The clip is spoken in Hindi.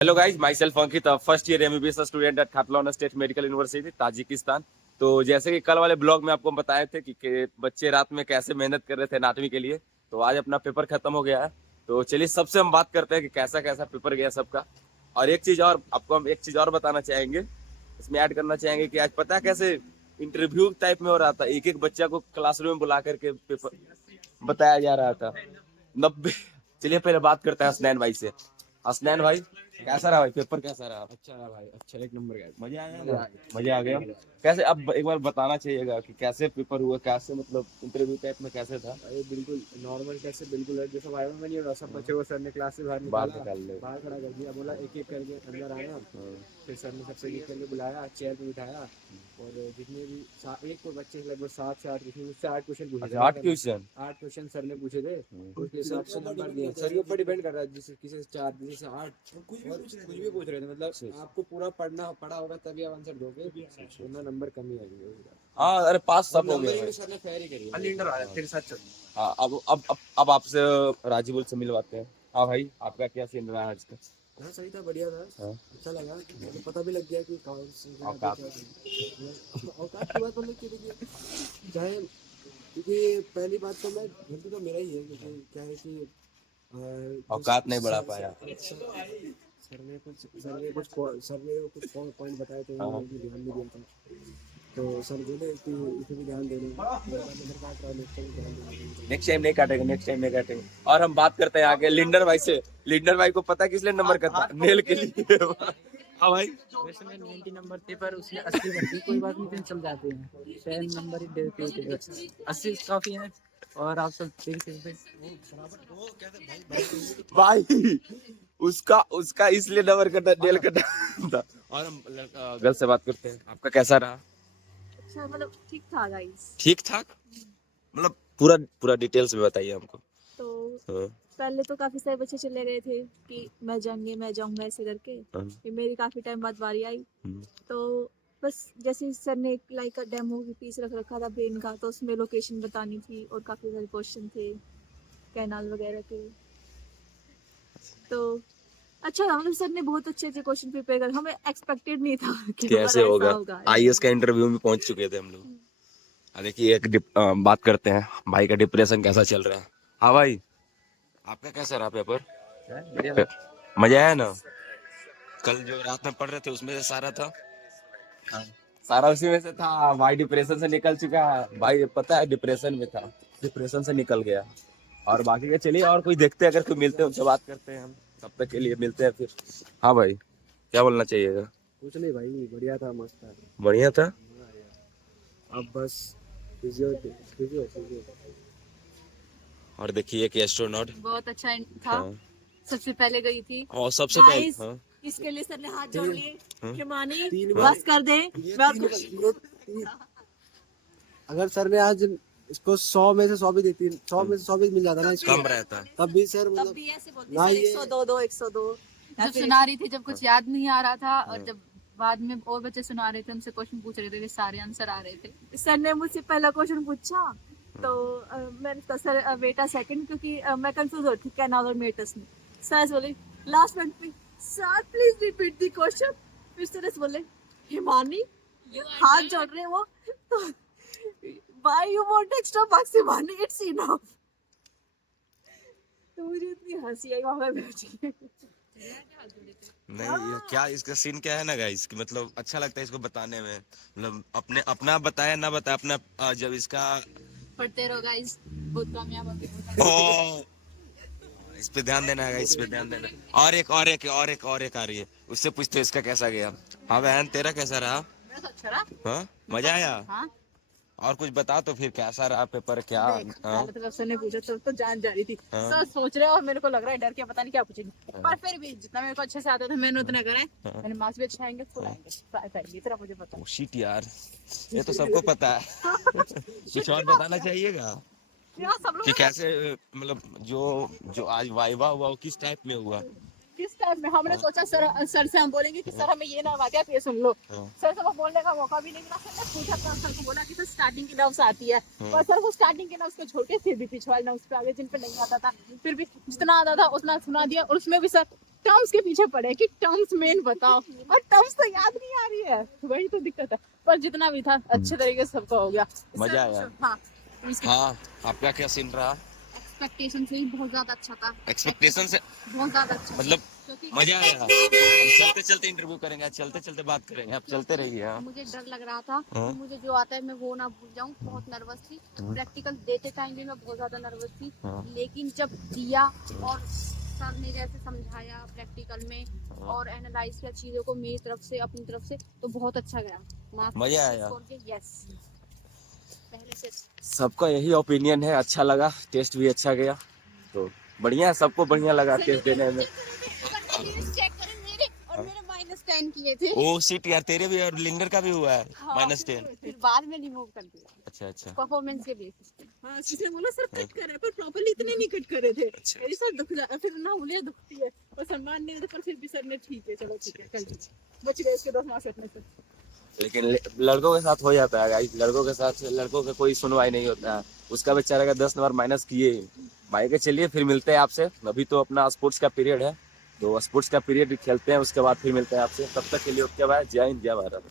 Hello guys, myself Ankit, first year MBBS student at Khatlon state medical university Tajikistan. तो जैसे कि कल वाले ब्लॉग में आपको बताए थे कि बच्चे रात में कैसे मेहनत कर रहे थे एनाटॉमी के लिए। तो आज अपना पेपर खत्म हो गया है। तो चलिए सबसे हम बात करते हैं कि कैसा कैसा पेपर गया सबका। और एक चीज और आपको हम एक चीज और बताना चाहेंगे, इसमें ऐड करना चाहेंगे कि आज पता है कैसे इंटरव्यू टाइप में हो रहा था। एक एक बच्चा को क्लासरूम में बुला करके पेपर बताया जा रहा था 90। चलिए पहले बात करते हैं हसनैन भाई से। हसनैन भाई, कैसा रहा भाई पेपर, कैसा रहा? अच्छा रहा भाई, अच्छा एक नंबर गया। मजा आया ना? मजा आ गया। कैसे अब एक बार बताना चाहिएगा कि कैसे पेपर हुआ, कैसे मतलब इंटरव्यू टाइप में कैसे था? भाई बिल्कुल नॉर्मल कैसे बिल्कुल है जैसा वाइवा में नहीं हो रहा। सब बच्चे को सर ने क्लास से बाहर बाहर निकाला, निकाल ले। बाहर खड़ा कर दिया, बोला एक एक करके अंदर आना। फिर सर ने सबसे एक करके बुलाया, चेयर पे बिठाया और जितने भी एक को बच्चे लगभग 7 से 8 क्वेश्चन, मुझसे 8 क्वेश्चन पूछे थे। अच्छा, 8 क्वेश्चन? 8 क्वेश्चन सर ने पूछे थे, उसके हिसाब से नंबर दिए। सर के ऊपर डिपेंड कर रहा है, जिसे किसी से 4 किसी से 8 कुछ भी पूछ रहे थे। मतलब आपको पूरा पढ़ा होगा तभी आप आंसर दोगे, वरना नंबर कम ही आएंगे। हाँ, अरे पास सब हो गया नंबरिंग भाई। में सर ने फेयर ही करी। अलिंडर आया फिर साथ चल। हाँ, अब आपसे राजीवुल से मिलवाते हैं। हाँ भाई, आपका क्या सीन रहा आज का? हाँ सही था, बढ़िया था। हाँ? अच्छा लगा, मुझे पता भी लग गया कि कौन सी औकात। औकात की बात मतलब कि देखिए, चाहे क्योंकि पहली बात तो मैं गलती तो मेरा ही है, क्योंकि क्या है कि औकात नहीं बढ़ा पाया। सर ने कुछ पॉइंट बताए थे, हाँ। मैंने ध्यान नहीं दिया था। तो सर बोले कि इसे भी ध्यान देना, नंबर काट रहा है, नेक्स्ट टाइम ध्यान देना। नेक्स्ट टाइम नहीं काटेंगे, नेक्स्ट टाइम नहीं काटेंगे। और हम बात करते हैं आगे लिंडर भाई से। लिंडर भाई को पता है किस लिए नंबर कटा? नेल के लिए। हाँ भाई। वैसे मैं 90 नंबर थे पर उसने 80 भर दी, कोई बात नहीं, फिर चल जाते हैं। 10 नंबर ही देते थे, 80 काफी है। और आप सब भाई उसका उसका इसलिए नंबर कटा, नेल कटा था। और हम गर्ल से बात करते हैं, आपका कैसा रहा? अच्छा, मतलब ठीक था गाइस। ठीक ठाक? मतलब पूरा पूरा डिटेल्स में बताइए हमको। तो हाँ, पहले तो काफी सारे बच्चे चले गए थे कि मैं जाऊंगा ऐसे करके। हाँ, फिर मेरी काफी टाइम बाद बारी आई। हम्म। तो बस जैसे सर ने एक लाइक डेमो की पीस रख रखा था ब्रेन का, तो उसमें लोकेशन बतानी थी और काफी सारे क्वेश्चन थे कैनाल वगैरह के। तो अच्छा था, मतलब सर ने बहुत अच्छे अच्छे क्वेश्चन प्रिपेयर कर, हमें एक्सपेक्टेड नहीं था कि कैसे हमारा ऐसा होगा? होगा। आईएएस का इंटरव्यू में पहुंच चुके थे हम लोग। देखिए बात करते हैं भाई का डिप्रेशन कैसा चल रहा है। हाँ भाई, आपका कैसा रहा पेपर? मजा आया ना? कल जो रात में पढ़ रहे थे उसमें से सारा था। हाँ, सारा उसी में से था भाई। डिप्रेशन से निकल चुका है भाई, पता है डिप्रेशन में था, डिप्रेशन से निकल गया। और बाकी का चलिए, और कोई देखते हैं, अगर कोई मिलते हैं उनसे बात करते हैं हम। तब तक के लिए मिलते हैं फिर। हाँ भाई, क्या बोलना चाहिएगा? कुछ नहीं भाई, बढ़िया था, मस्त था। बढ़िया था। अब बस फिजियो फिजियो फिजियो और देखिए एक एस्ट्रोनॉट। बहुत अच्छा था। हाँ। सबसे पहले गई थी और सबसे पहले गाइस, हाँ, इसके लिए सर ने हाथ जोड़ लिए। हाँ। हिमानी तीन बस कर दे। मैं अगर सर ने आज इसको 100 में से 100 भी देती, 100 में से 100 भी मिल जाता ना इसको, कम रहता। तब भी सर तब मतलब भी ऐसे बोलती ना सर ये 102 दो 102। जब सुना रही थी, जब कुछ याद नहीं आ रहा था, हाँ। और जब बाद में और बच्चे सुना रहे थे, उनसे क्वेश्चन पूछ रहे थे, वे सारे आंसर आ रहे थे। सर ने मुझसे पहला क्वेश्चन पूछा, तो मैंने कहा सर बेटा सेकंड, क्योंकि मैं कंफ्यूज हो रही थी कैनाल और मेटस में। सर बोले लास्ट मिनट में, sir please repeat the question. फिर सर बोले हिमानी, हाथ जोड़ रहे हैं वो, तो why you want extra marks Himani, it's enough. तो मुझे इतनी हंसी आई वहां पे बैठी। नहीं, ये क्या इसका सीन क्या है ना गाइस, कि मतलब अच्छा लगता है इसको बताने में। मतलब अपने अपना बताया ना बताया अपना, जब इसका पढ़ते रहो गाइस, बहुत कामयाब होंगे। ओ, इस पे ध्यान देना है, इस पे ध्यान देना। और एक आ रही है, उससे पूछते इसका कैसा गया। हाँ बहन, तेरा कैसा रहा? मेरा तो अच्छा रहा। हाँ, मजा आया। हाँ, और कुछ बता तो फिर, कैसा रहा पेपर क्या? देख, हाँ, पहले तो जब सर ने पूछा तो जान जा रही थी। हाँ। सर सोच रहे हैं और मेरे को लग रहा है डर के, पता नहीं क्या पूछेंगे। हाँ। पर फिर भी जितना मेरे को अच्छे से आता था मैंने उतना करा है। हाँ। मैंने मार्क्स भी अच्छे आएंगे, फुल आएंगे, ट्राई करेंगे, इतना मुझे पता है। शिट यार, ये तो सबको पता है। कुछ और बताना चाहिएगा यार सब लोग कि कैसे, मतलब जो जो आज वाइवा हुआ वो किस टाइप में हुआ? किस टाइम में हमने सोचा सर से हम बोलेंगे कि सर हमें ये ना आ गया, तो ये सुन लो। हाँ। सर से वो बोलने का मौका भी नहीं मिला। सर ने पूछा था, सर को बोला कि सर स्टार्टिंग की नर्व्स आती है, पर सर को स्टार्टिंग के नर्व्स को छोड़ के फिर भी पिछवाड़े नर्व्स पे आगे, जिन पे नहीं आता था, फिर भी जितना आता था उतना सुना दिया। और उसमें भी सर टर्म्स के पीछे पड़े कि टर्म्स मेन बताओ, और टर्म्स तो याद नहीं आ रही है, वही तो दिक्कत है। पर जितना भी था अच्छे तरीके से सबका हो गया। मजा आया। हाँ, हाँ, आपका क्या सीन रहा? एक्सपेक्टेशन से ही बहुत ज्यादा अच्छा था, एक्सपेक्टेशन से बहुत ज्यादा अच्छा था। मतलब क्योंकि मजा आया। हम चलते चलते इंटरव्यू करेंगे, आज चलते चलते बात करेंगे, आप चलते रहिए। हाँ मुझे डर लग रहा था हाँ। कि मुझे जो आता है मैं वो ना भूल जाऊं, बहुत नर्वस थी। प्रैक्टिकल देते टाइम भी मैं बहुत ज्यादा नर्वस थी, हाँ। लेकिन जब दिया और सर ने जैसे समझाया प्रैक्टिकल में और एनालाइज किया चीजों को मेरी तरफ से, अपनी तरफ से, तो बहुत अच्छा गया। मजा आया। यस, पहले से सबका यही ओपिनियन है, अच्छा लगा, टेस्ट भी अच्छा गया, तो बढ़िया है, सबको बढ़िया लगा टेस्ट देने में। चेक करें मेरे, और मेरे -10 किए थे। ओ शिट यार, तेरे भी और लिंगर का भी हुआ है -10। फिर बाद में रिमूव कर दिया अच्छा अच्छा। परफॉर्मेंस के बेसिस पे। हाँ, किसी बोला सर कट करे, पर प्रॉपर्ली इतने नहीं कट करे थे। अच्छा। मेरी सर दुख जा, फिर ना उंगलियां दुखती है और सम्मान नहीं होता, पर फिर भी सर ने ठीक है, चलो ठीक है, कल बच गए उसके 10 मार्क्स में से। लेकिन लड़कों के साथ हो जाता है गाइस, लड़कों के साथ, लड़कों का कोई सुनवाई नहीं होता है। उसका बेचारे का 10 नंबर माइनस किए। भाई के चलिए फिर मिलते हैं आपसे, अभी तो अपना स्पोर्ट्स का पीरियड है, तो स्पोर्ट्स का पीरियड खेलते हैं, उसके बाद फिर मिलते हैं आपसे। तब तक के लिए ओके बाय, जय हिंद जय भारत।